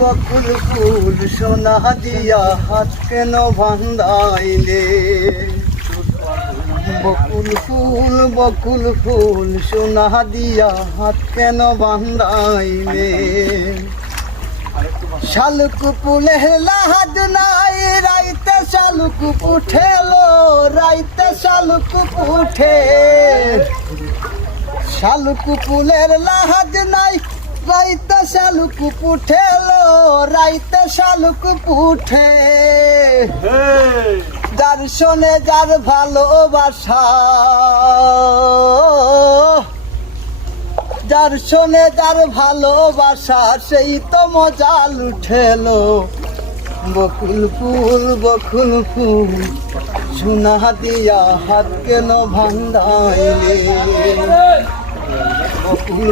বকুল ফুল সোনা দিয়া হাত কেন ভান্দাইলে, বকুল ফুল সোনা দিয়া হাত কেন বান্ধাইলে। শালুক ফুলের লাহাজ নাই রাইতে শালুক উঠেলো, রাইতে শালুক উঠে। শালুক ফুলের লাহাজ নাই রাইতে শালুক উঠেলো, রাইতে শালুক উঠে। যার শোনে যার ভালোবাসা, যার শোনে যার ভালোবাসা সেই তো মজা লুঠেলো। বকুল ফুল সোনা দিয়া হাত কেন ভান্দাইলে। বকুল